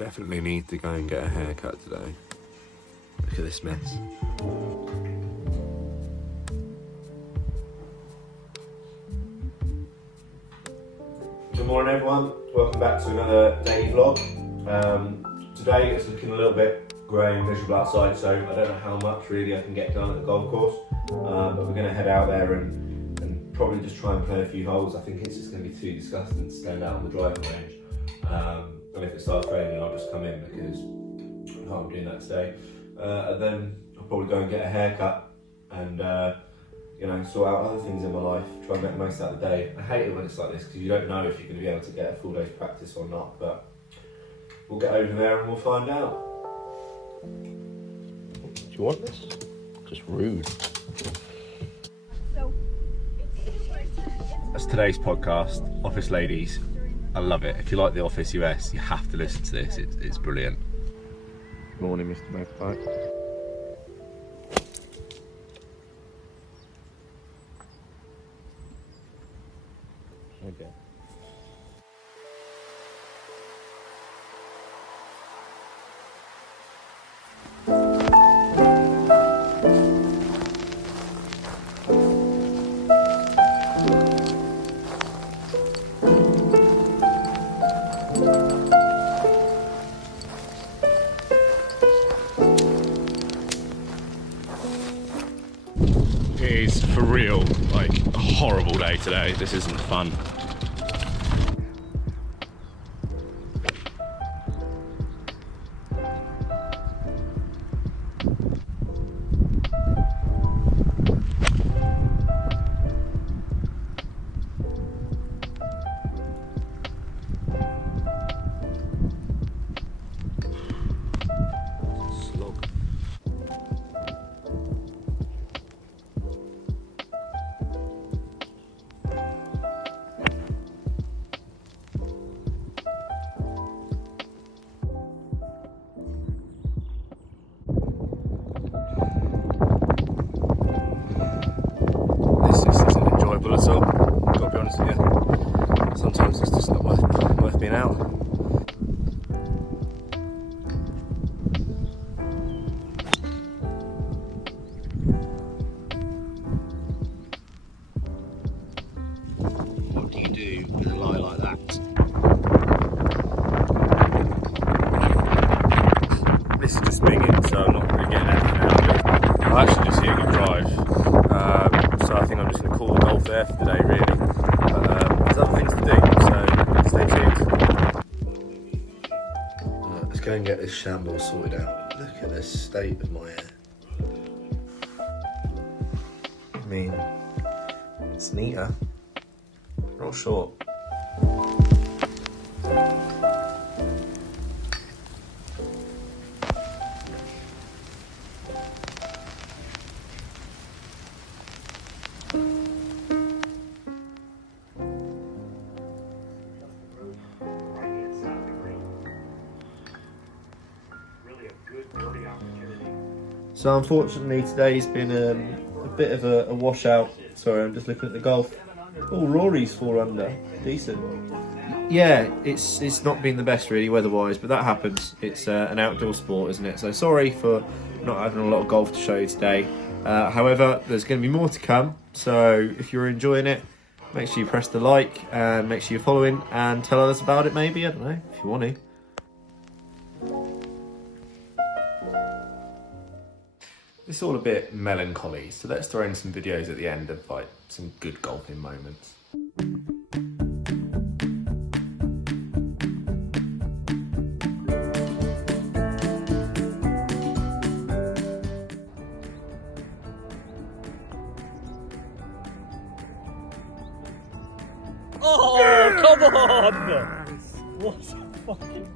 Definitely need to go and get a haircut today. Look at this mess. Good morning everyone, welcome back to another daily vlog. Today it's looking a little bit grey and miserable outside, so I don't know how much really I can get done at the golf course, but we're going to head out there and probably just try and play a few holes. I think it's just going to be too disgusting to stand out on the driving range, and if it starts raining I'll just come in because I can't be doing that today, and then I'll probably go and get a haircut and you know, sort out other things in my life, try and make the most out of the day. I hate it when it's like this because you don't know if you're going to be able to get a full day's practice or not, but we'll get over there and we'll find out. Do you want this? Just rude. That's today's podcast, Office Ladies. I love it. If you like The Office US, you have to listen to this. It's brilliant. Morning, Mr. Magpie. Okay. It is for real, like a horrible day today. This isn't fun. At all. Gotta be honest with you. Sometimes it's just not worth being out. What do you do with a lie like that? This is just minging, so I'm not really getting anything out of it. I'm actually just here to drive. So I think I'm just going to call the golf there for today, really. But there's other things to do, so stay tuned. Let's go and get this shambles sorted out. Look at the state of my hair. I mean, it's neater. Real short. So unfortunately today's been a bit of a washout. Sorry, I'm just looking at the golf. Oh, Rory's 4 under. Decent. Yeah, it's not been the best really weather-wise, but that happens. It's an outdoor sport, isn't it? So sorry for not having a lot of golf to show you today. However, there's going to be more to come. So if you're enjoying it, make sure you press the like and make sure you're following and tell us about it maybe. I don't know, if you want to. It's all a bit melancholy, so let's throw in some videos at the end of like some good golfing moments. Oh, come on! What a fucking